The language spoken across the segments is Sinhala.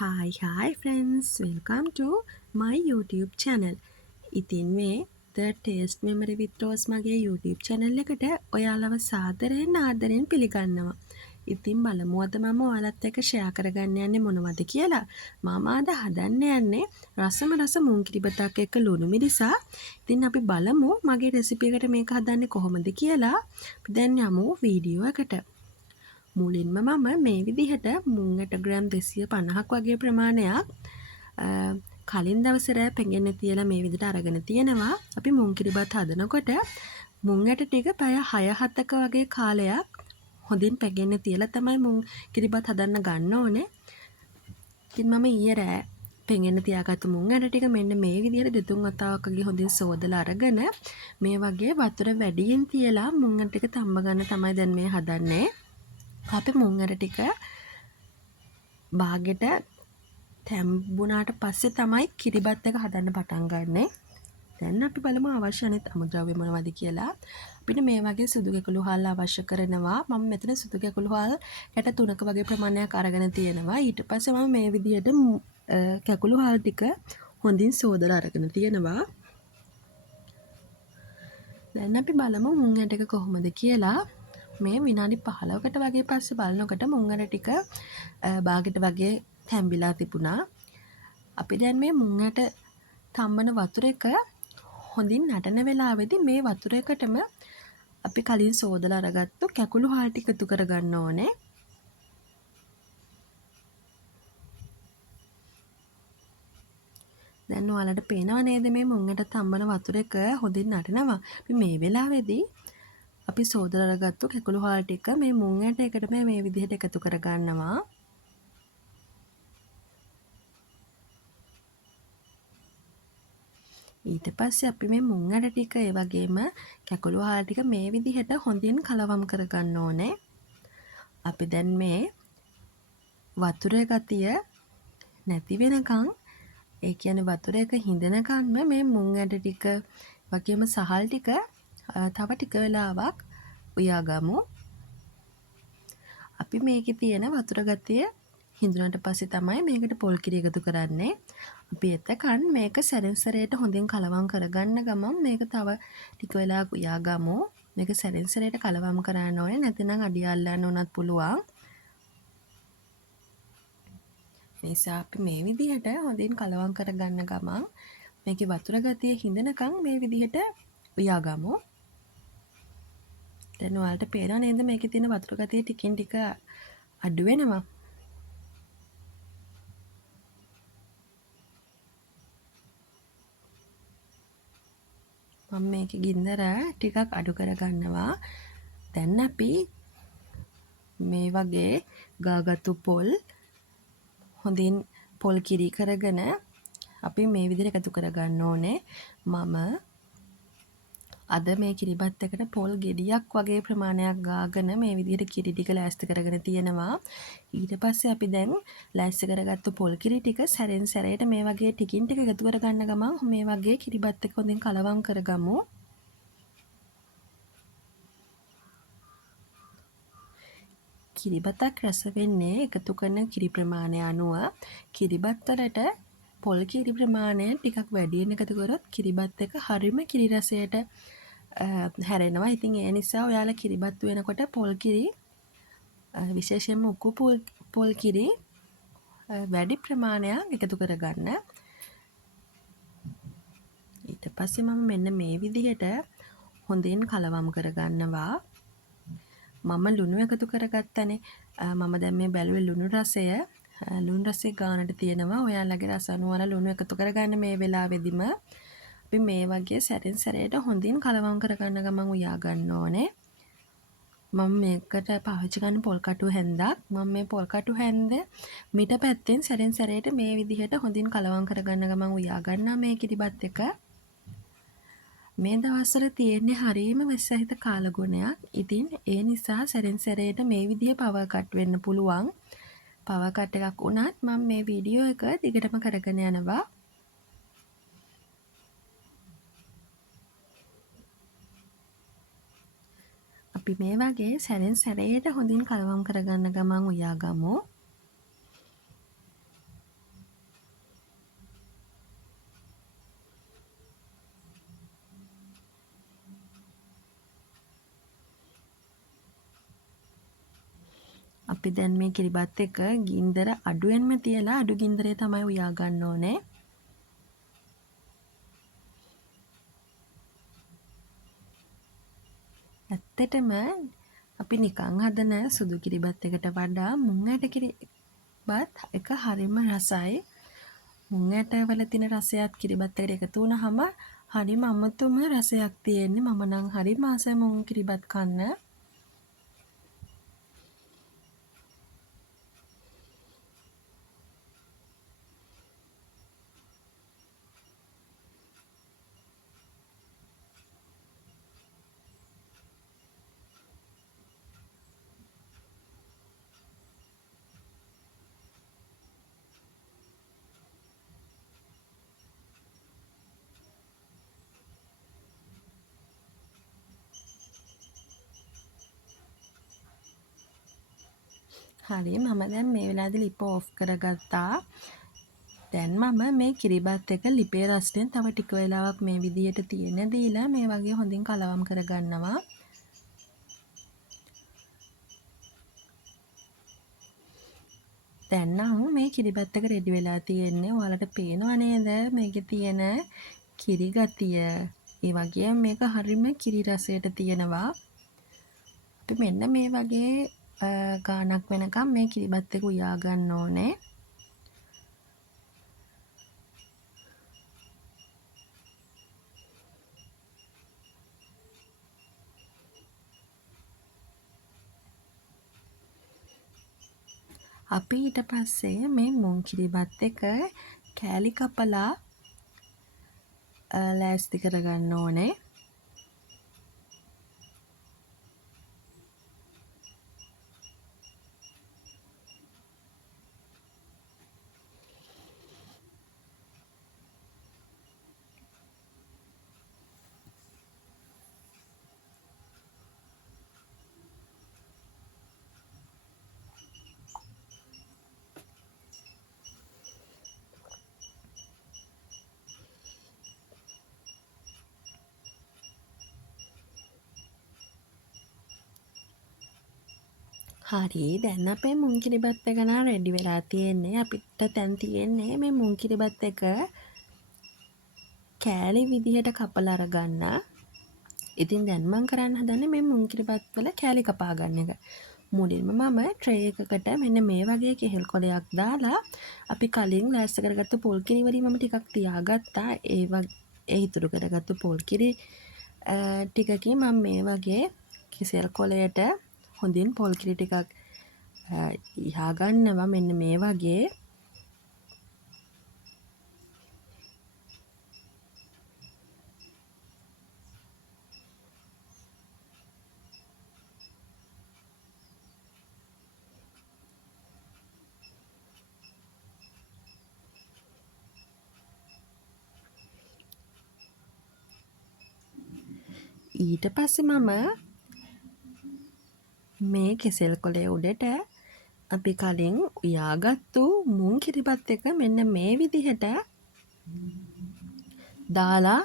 Hi friends, welcome to my YouTube channel. ඉතින් මේ The Taste Memory with Rose මගේ YouTube channel එකට ඔයාලව සාදරයෙන් ආදරයෙන් පිළිගන්නවා. ඉතින් බලමු අද මම ඔයාලත් එක්ක share කරගන්න යන්නේ මොනවද කියලා. මම අද හදන්න යන්නේ රසම රස මුං කිරිබතක් එක්ක ලුණු මිරිසා. ඉතින් අපි බලමු මගේ රෙසිපි එකට මේක හදන්නේ කොහොමද කියලා. අපි දැන් යමු වීඩියෝ එකට. මුලින්ම මම මේ විදිහට මුංගට ග්‍රෑම් 250ක් වගේ ප්‍රමාණයක් කලින් දවසේ රෑ පෙඟෙන්න තියලා මේ විදිහට අරගෙන තියෙනවා. අපි මුං කිරිබත් හදනකොට මුං ඇට ටික පැය 6-7ක වගේ කාලයක් හොඳින් පෙඟෙන්න තියලා තමයි මුං කිරිබත් හදන්න ගන්න ඕනේ. ඉතින් මම ඊයේ රෑ පෙඟෙන්න තියාගත්තු මුං ඇට ටික මෙන්න මේ විදිහට දෙතුන් වතාවක් වගේ හොඳින් සෝදලා අරගෙන මේ වගේ වතුර වැඩියෙන් තියලා මුං ඇට ටික තම්බ ගන්න තමයි දැන් මේ හදන්නේ. අපි මුං ඇට ටික බාගෙට තැම්බුණාට පස්සේ තමයි කිරිබත් එක හදන්න පටන් ගන්නෙ. දැන් අපි බලමු අවශ්‍ය අනිත් අමුද්‍රව්‍ය මොනවද කියලා. අපිට මේ වගේ සුදු කැකුළු හාල් අවශ්‍ය කරනවා. මම මෙතන සුදු කැකුළු හාල් කැට 3ක වගේ ප්‍රමාණයක් අරගෙන තියෙනවා. ඊට පස්සේ මම මේ විදිහට කැකුළු හාල් ටික හොඳින් සෝදලා අරගෙන තියෙනවා. දැන් අපි බලමු මුං ඇට එක කොහොමද කියලා. මේ විනාඩි 15කට වගේ පස්සේ බලනකොට මුං ඇට ටික බාගෙට වගේ තැම්බිලා තිබුණා. අපි දැන් මේ මුං ඇට තම්බන වතුර එක හොඳින් නැටන වෙලාවේදී මේ වතුර එකටම අපි කලින් සෝදලා අරගත්තු කැකුළු හාල් ටික එකතු කරගන්න ඕනේ. දැන් ඔයාලට පේනව නේද මේ මුං ඇට තම්බන වතුර එක හොඳින් නැටෙනවා. අපි මේ වෙලාවේදී අපි සෝදලා අරගත්තු කැකුළු හාල් ටික මේ මුං ඇට එකටම මේ විදිහට එකතු කරගන්නවා. ඊට පස්සේ අපි මේ මුං ඇට ටික ඒ වගේම කැකුළු හාල් ටික මේ විදිහට හොඳින් කලවම් කරගන්න ඕනේ. අපි දැන් මේ වතුර ගතිය නැති වෙනකන් ඒ කියන්නේ වතුර එක හිඳනකන්ම මේ මුං ඇට ටික වගේම සහල් ටික තව ටික වෙලාවක් උයාගමු. අපි මේකේ තියෙන වතුර ගතිය හිඳුනට පස්සේ තමයි මේකට පොල් කිරි එකතු කරන්නේ. අපි එතකන් මේක සැරෙන් සැරේට හොඳින් කලවම් කරගන්න ගමන් මේක තව ටික වෙලාවක් උයාගමු. මේක සැරෙන් සැරේට කලවම් කරන්න ඕනේ නැත්නම් අඩිය අල්ලන්න උනත් පුළුවන්. නිසා අපි මේ විදිහට හොඳින් කලවම් කරගන්න ගමන් මේකේ වතුර ගතිය හිඳනකන් මේ විදිහට උයාගමු. දැන් ඔයාලට පේනව නේද මේකේ තියෙන වතුර ගතිය ටිකින් ටික අඩු වෙනවා. මම මේකේ ගින්දර ටිකක් අඩු කරගන්නවා. දැන් අපි මේ වගේ ගාගත්තු පොල් හොඳින් පොල් කිරි කරගෙන අපි මේ විදිහට එකතු කරගන්න ඕනේ. මම අද මේ කිරිබත් එකට පොල් ගෙඩියක් වගේ ප්‍රමාණයක් ගාගෙන මේ විදිහට කිරි ටික ලෑස්ති කරගෙන තියෙනවා. ඊට පස්සේ අපි දැන් ලෑස්ති කරගත්තු පොල් කිරි ටික සැරෙන් සැරේට මේ වගේ ටිකින් ටික එකතු කරගන්න ගමන් මේ වගේ කිරිබත් එක හොඳින් කලවම් කරගමු. කිරිබතක් රස වෙන්නේ එකතු කරන කිරි ප්‍රමාණය අනුව. කිරිබත් වලට පොල් කිරි ප්‍රමාණය ටිකක් වැඩියෙන් එකතු කරොත් කිරිබත් එක හරිම කිරි රසයට හැරෙනවා. ඉතින් ඒ නිසා ඔයාලා කිරිබත් වෙනකොට පොල් කිරි විශේෂයෙන්ම උකු පොල් කිරි වැඩි ප්‍රමාණයක් එකතු කරගන්න. ඊට පස්සේ මම මෙන්න මේ විදිහට හොඳින් කලවම් කරගන්නවා. මම ලුණු එකතු කරගත්තනේ. මම දැන් මේ බැලුවේ ලුණු රසය ගානට තියෙනවා. ඔයාලගේ රස අනුව ලුණු එකතු කරගන්න මේ වෙලාවෙදිම අපි මේ වගේ සැරෙන් සැරේට හොඳින් කලවම් කරගන්න ගමන් උයා ගන්න ඕනේ. මම මේකට පාවිච්චි කරන පොල් කටු හැන්දක්. මම මේ පොල් කටු හැන්ද මිට පැත්තෙන් සැරෙන් සැරේට මේ විදිහට හොඳින් කලවම් කරගන්න ගමන් උයා ගන්නවා මේ කිරිබත් එක. මේ දවස්වල තියෙන්නේ හරීම වෙස්සහිත කාලගුණයක්. ඉතින් ඒ නිසා සැරෙන් සැරේට මේ විදිහේ පවර් කට් වෙන්න පුළුවන්. පවර් කට් එකක් වුණත් මම මේ වීඩියෝ එක දිගටම කරගෙන යනවා. අපි මේ වගේ සැරෙන් සැරේට හොඳින් කලවම් කරගන්න ගමන් උයාගමු. අපි දැන් මේ කිරිබත් එක ගින්දර අඩුවෙන්ම තියලා අඩු ගින්දරේ තමයි උයා ගන්න ඕනේ. ඇත්තටම අපි නිකන් හදන සුදු කිරිබත් එකට වඩා මුං ඇට කිරිබත් එක හරිම රසයි. මුං ඇටවල තියෙන රසයත් කිරිබත් එකට එකතු වුණාම හරිම අමුතුම රසයක් තියෙන්නේ. මම නම් හරිම ආසයි මුං කිරිබත් කන්න. හරි මම දැන් මේ වෙලාවේදී ලිප ඕෆ් කරගත්තා. දැන් මම මේ කිරිබත් එක ලිපේ රසයෙන් තව ටික වෙලාවක් මේ විදිහට තියෙන දීලා මේ වගේ හොඳින් කලවම් කරගන්නවා. දැන් නම් මේ කිරිබත් එක රෙඩි වෙලා තියෙන්නේ. ඔයාලට පේනව නේද මේකේ තියෙන කිරි ගතිය. ඒ වගේම මේක හරිම කිරි රසයට තියෙනවා. අපි මෙන්න මේ වගේ ගානක් වෙනකම් මේ කිරිබත් එක උයා ගන්න ඕනේ. අපි ඊට පස්සේ මේ මුං කිරිබත් එක කෑලි කපලා ලෑස්ති කරගන්න ඕනේ. හරි දැන් අපේ මුං කිරිබත් එක නම් රෙඩි වෙලා තියෙන්නේ. අපිට දැන් තියෙන්නේ මේ මුං කිරිබත් එක කෑලි විදිහට කපලා අරගන්න. ඉතින් දැන් මම කරන්න හදන්නේ මේ මුං කිරිබත් වල කෑලි කපා ගන්න එක. මුලින්ම මම ට්‍රේ එකකට මෙන්න මේ වගේ කෙහෙල් කොලයක් දාලා අපි කලින් ලෑස්ති කරගත්තු පොල් කිරි වලින් මම ටිකක් තියාගත්තා. ඒ ඉතුරු කරගත්තු පොල් කිරි ටිකකින් මම මේ වගේ කෙසෙල් කොලයට හොඳින් පොල් කිරි ටිකක් ඉහා ගන්නවා මෙන්න මේ වගේ. ඊට පස්සේ මම මේ කෙසෙල් කොලේ උඩට අපි කලින් උයාගත්තු මුං කිරිබත් එක මෙන්න මේ විදිහට දාලා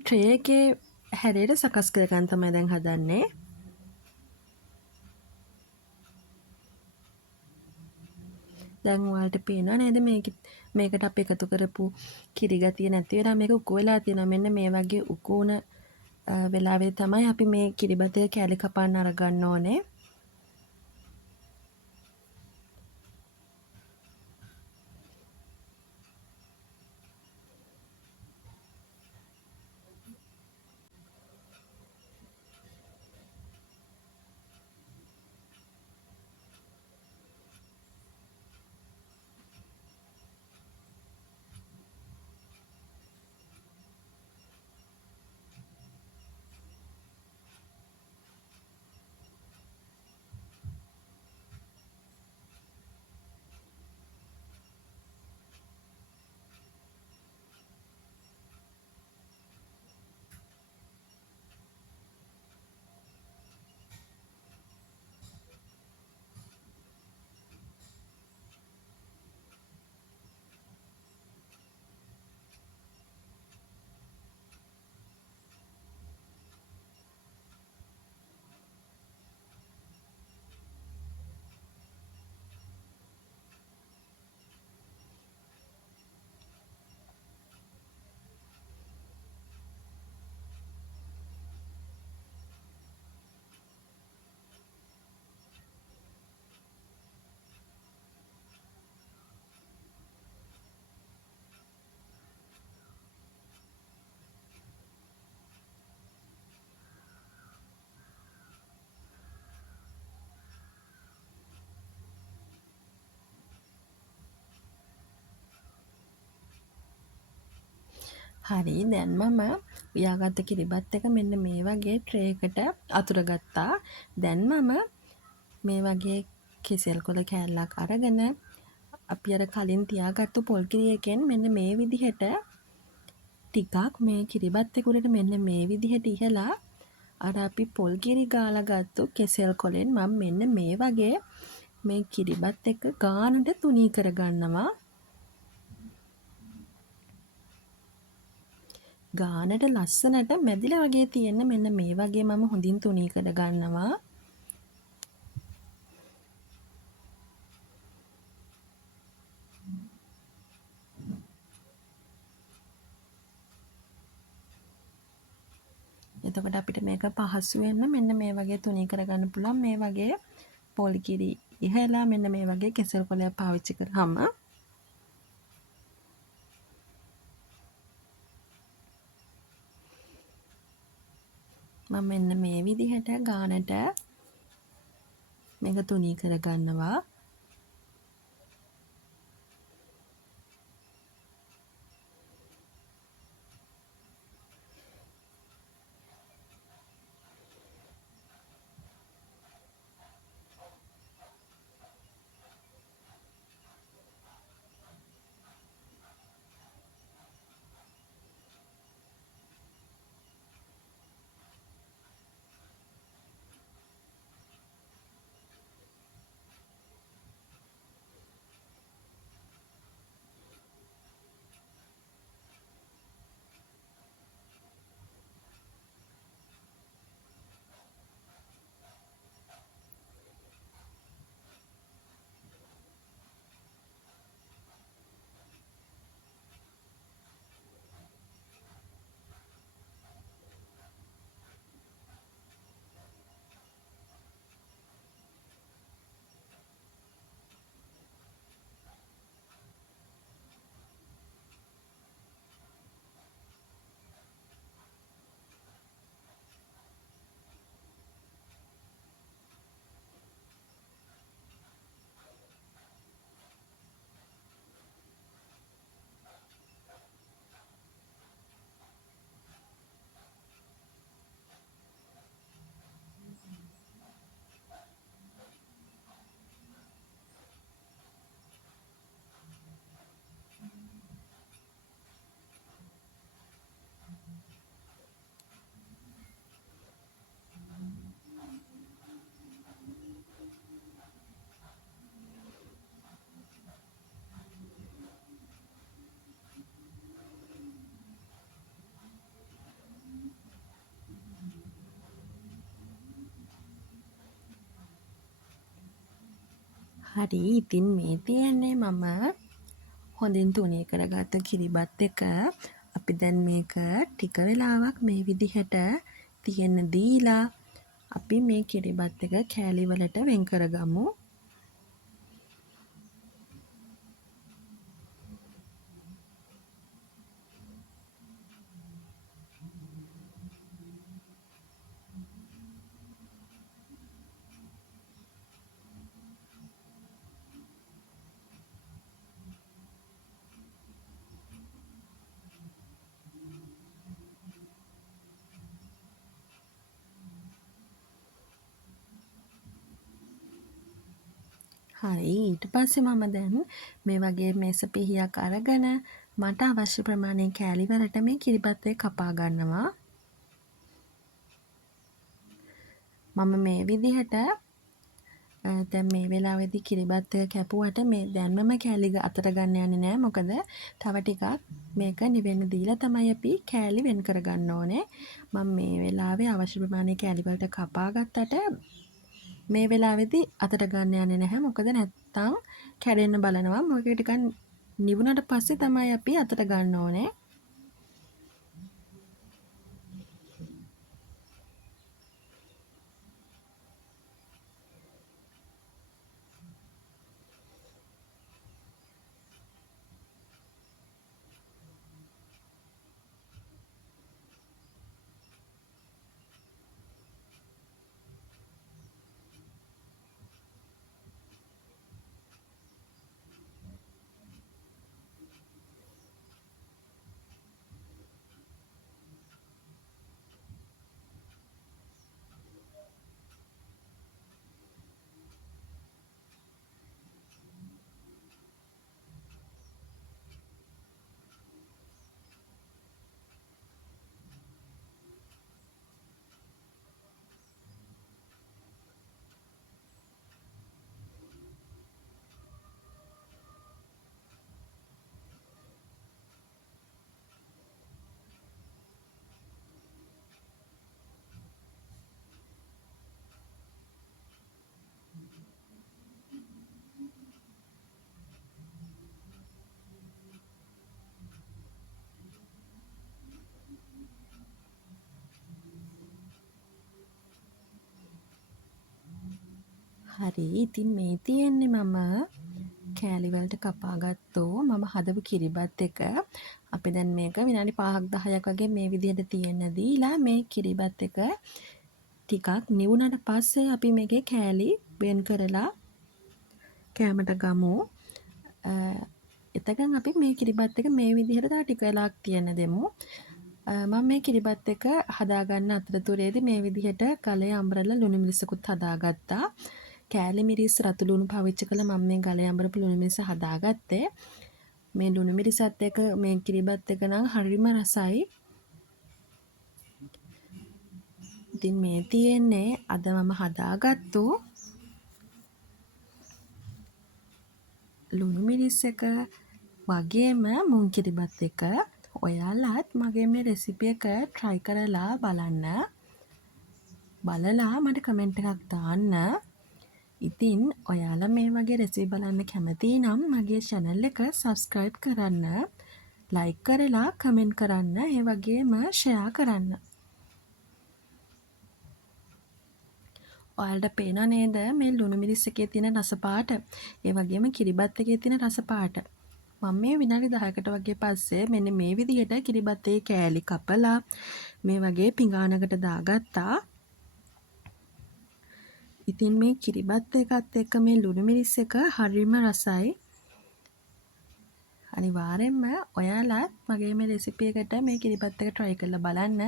ට්‍රේ එකේ හැඩයට සකස් කරගන්න තමයි දැන් හදන්නේ. දැන් ඔයාලට පේනව නේද මේකට අපි එකතු කරපු කිරි ගතිය නැති වෙලා මේක උකු වෙලා තියෙනවා. මෙන්න මේ වගේ උකු වුණ වෙලාවේ තමයි අපි මේ කිරිබත් එක කෑලි කපන්න අරගන්න ඕනේ. හරි දැන් මම උයාගත්ත කිරිබත් එක මෙන්න මේ වගේ ට්‍රේ එකට අතුරගත්තා. දැන් මම මේ වගේ කෙසෙල් කොළ කෑල්ලක් අරගෙන අපි අර කලින් තියාගත්තු පොල් කිරි එකෙන් මෙන්න මේ විදිහට ටිකක් මේ කිරිබත් එක උඩට මෙන්න මේ විදිහට ඉහලා අර අපි පොල් කිරි ගාලා ගත්තු කෙසෙල් කොළෙන් මම මෙන්න මේ වගේ මේ කිරිබත් එක ගානට තුනී කරගන්නවා. ගානට ලස්සනට මැදිලා වගේ තියෙන්න මෙන්න මේ වගේ මම හොඳින් තුනී කරගන්නවා. එතකොට අපිට මේක පහසුවෙන්ම මෙන්න මේ වගේ තුනී කරගන්න පුළුවන්. මේ වගේ පොල් කිරි ඉහලා මෙන්න මේ වගේ කෙසෙල් කොළයක් පාවිච්චි කරාම මම මෙන්න මේ විදිහට ගානට මේක තුනී කරගන්නවා. හරි ඉතින් මේ තියෙන්නේ මම හොඳින් තුනී කරගත්ත කිරිබත් එක. අපි දැන් මේක ටික වෙලාවක් මේ විදිහට තියෙන්න දීලා අපි මේ කිරිබත් එක කෑලි වලට වෙන් කරගමු. හරි ඊට පස්සේ මම දැන් මේ වගේ මේස පිහියක් අරගෙන මට අවශ්‍ය ප්‍රමාණයෙන් කෑලි වලට මේ කිරිබත් එක කපා ගන්නවා. මම මේ විදිහට දැන් මේ වෙලාවේදී කිරිබත් එක කැපුවට මේ දැන්මම කෑලි අතට ගන්න යන්නේ නැහැ. මොකද තව ටිකක් මේක නිවෙන්න දීලා තමයි අපි කෑලි වෙන් කරගන්න ඕනේ. මම මේ වෙලාවේ අවශ්‍ය ප්‍රමාණය කෑලි වලට කපා ගත්තට මේ වෙලාවේදී අතට ගන්න යන්නේ නැහැ. මොකද නැත්තම් කැඩෙන්න බලනවා. මොකද ටිකක් නිවුණට පස්සේ තමයි අපි අතට ගන්න ඕනේ. හරි ඉතින් මේ තියෙන්නේ මම කෑලි වලට කපාගත්තෝ මම හදපු කිරිබත් එක. අපි දැන් මේක විනාඩි 5ක් 10ක් වගේ මේ විදිහට තියෙන්න දීලා මේ කිරිබත් එක ටිකක් නිවුනට පස්සේ අපි මේකේ කෑලි වෙන් කරලා කෑමට ගමු. එතකන් අපි මේ කිරිබත් එක මේ විදිහට තව ටික වෙලාවක් තියන්න දෙමු. මම මේ කිරිබත් එක හදාගන්න අතරතුරේදී මේ විදිහට ගලේ අඹරලා ලුණු මිරිසකුත් හදාගත්තා. කෑලි මිරිස් රතු ලුණු පාවිච්චි කළා මම මේ ගලේ අඹරපු ලුණු මිරිස හදාගත්තේ. මේ ලුණු මිරිසත් එක මේ කිරිබත් එක නම් හරිම රසයි. ඉතින් මේ තියෙන්නේ අද මම හදාගත්තු ලුණු මිරිස් එක වගේම මුං කිරිබත් එක. ඔයාලත් මගේ මේ රෙසිපි එක try කරලා බලන්න. බලලා මට කමෙන්ට් එකක් දාන්න. ඉතින් ඔයාලා මේ වගේ රෙසිපි බලන්න කැමති නම් මගේ channel එක subscribe කරන්න, like කරලා කමෙන්ට් කරන්න, ඒ වගේම share කරන්න. ඔයාලට පේනව නේද මේ ලුණු මිරිස් එකේ තියෙන රස පාට? ඒ වගේම කිරිබත් එකේ තියෙන රස පාට. මම මේ විනාඩි 10කට වගේ පස්සේ මෙන්න මේ විදිහට කිරිබත්තේ කෑලි කපලා මේ වගේ පිඟානකට දාගත්තා. ඉතින් මේ කිරිබත් එකත් එක්ක මේ ලුණු මිරිස් එක හරිම රසයි. අනිවාර්යෙන්ම ඔයාලත් මගේ මේ රෙසිපි එකට මේ කිරිබත් එක try කරලා බලන්න.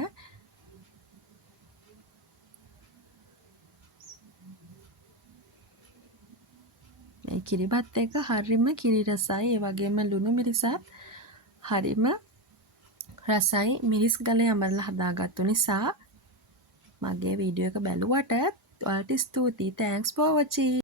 මේ කිරිබත් එක හරිම කිරි රසයි. ඒ වගේම ලුණු මිරිසත් හරිම රසයි. මිරිස් ගලේ අමරලා හදාගත්තු නිසා මගේ වීඩියෝ එක බැලුවට ඔයාලට ස්තුතියි. Thanks for watching.